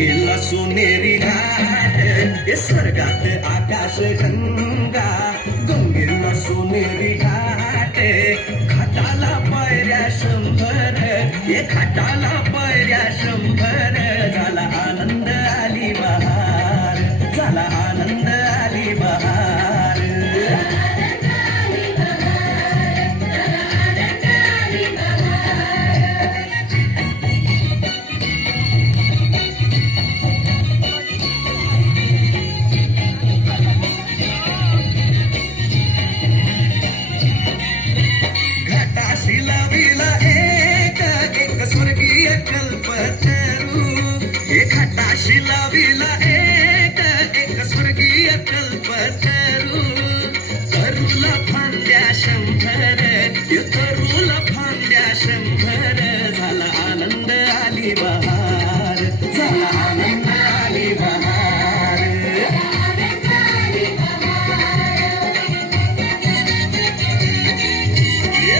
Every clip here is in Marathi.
गंगेला सोनेरी घाट हे स्वर्गात आकाश गंगा गंगेला सोनेरी घाट घाटाला पायऱ्या शंभर हे घाटाला पायऱ्या शंभर झाला आनंद आली बहार झाला आनंद आली बहार लाविला एक स्वर्गीय कल्पतरू हे घाटाशी लाविला एक स्वर्गीय कल्पतरू तरुला फांद्या शंभर तरुला फांद्या शंभर झाला आनंद आली बहार झाला आनंद आली बहार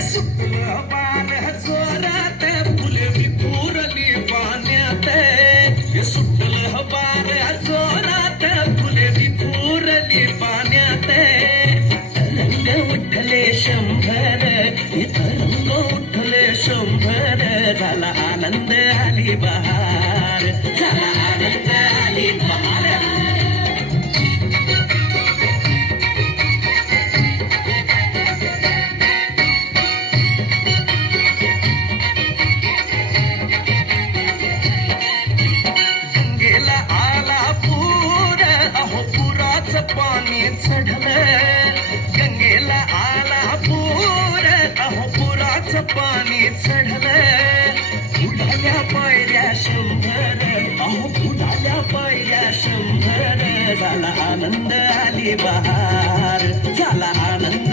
सुटलं बार जोरात फुले विखुरली पाण्यात सुटलं बार जोरात फुले विखुरली पाण्यात तरंग उठले शंभर तरंग उठले शंभर झाला आनंद आली बहार झाला आनंद आली बहार पाणी चढलं गंगेला आला पूर पुराचं पाणी चढलं बुडाल्या पायऱ्या शंभर बुडाल्या पायऱ्या शंभर झाला आनंद आली बहार झाला आनंद